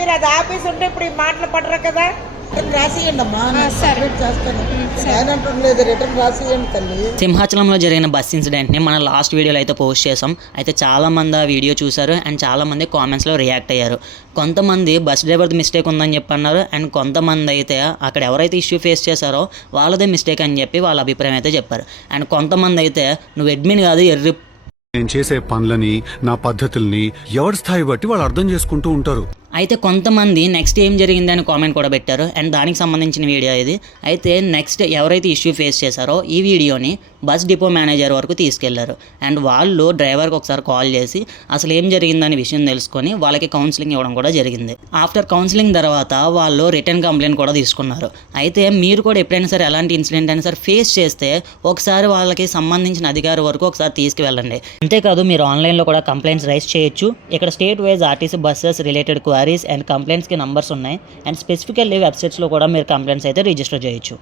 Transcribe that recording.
మీరు అది ఆఫీస్ ఉంటే ఇప్పుడు ఈ మాటలు పడరు కదా. రిటర్న్ రాసియండి అమ్మా, నేను సపరేట్ చేస్తాను. నేనంటాం లేదు, రిటర్న్ రాసియండి తల్లి. సింహాచలంలో జరిగిన బస్ ఇన్సిడెంట్ని మన లాస్ట్ వీడియోలో అయితే పోస్ట్ చేసాం. అయితే చాలామంది ఆ వీడియో చూశారు అండ్ చాలామంది కామెంట్స్లో రియాక్ట్ అయ్యారు. కొంతమంది బస్ డ్రైవర్ది మిస్టేక్ ఉందని చెప్పి అన్నారు అండ్ కొంతమంది అయితే అక్కడ ఎవరైతే ఇష్యూ ఫేస్ చేశారో వాళ్ళదే మిస్టేక్ అని చెప్పి వాళ్ళ అభిప్రాయం అయితే చెప్పారు. అండ్ కొంతమంది అయితే నువ్వు అడ్మిన్ కాదు ఎర్రి నేను చేసే పనులని, నా పద్ధతుల్ని ఎవరి స్థాయి బట్టి వాళ్ళు అర్థం చేసుకుంటూ ఉంటారు. అయితే కొంతమంది నెక్స్ట్ ఏం జరిగింది అని కామెంట్ కూడా పెట్టారు అండ్ దానికి సంబంధించిన వీడియో ఇది. అయితే నెక్స్ట్ ఎవరైతే ఇష్యూ ఫేస్ చేశారో ఈ వీడియోని బస్ డిపో మేనేజర్ వరకు తీసుకెళ్లారు అండ్ వాళ్ళు డ్రైవర్కి ఒకసారి కాల్ చేసి అసలు ఏం జరిగిందనే విషయం తెలుసుకొని వాళ్ళకి కౌన్సిలింగ్ ఇవ్వడం కూడా జరిగింది. ఆఫ్టర్ కౌన్సిలింగ్ తర్వాత వాళ్ళు రిటర్న్ కంప్లైంట్ కూడా తీసుకున్నారు. అయితే మీరు కూడా ఎప్పుడైనా సరే ఎలాంటి ఇన్సిడెంట్ అయినా సరే ఫేస్ చేస్తే ఒకసారి వాళ్ళకి సంబంధించిన అధికారి వరకు ఒకసారి తీసుకువెళ్ళండి. అంతేకాదు మీరు ఆన్లైన్లో కూడా కంప్లైంట్స్ రైజ్ చేయొచ్చు. ఇక్కడ state wise RTC buses related queries and కంప్లైంట్స్కి నంబర్స్ ఉన్నాయి అండ్ స్పెసిఫికల్లీ వెబ్సైట్స్లో కూడా మీరు కంప్లైంట్స్ అయితే రిజిస్టర్ చేయొచ్చు.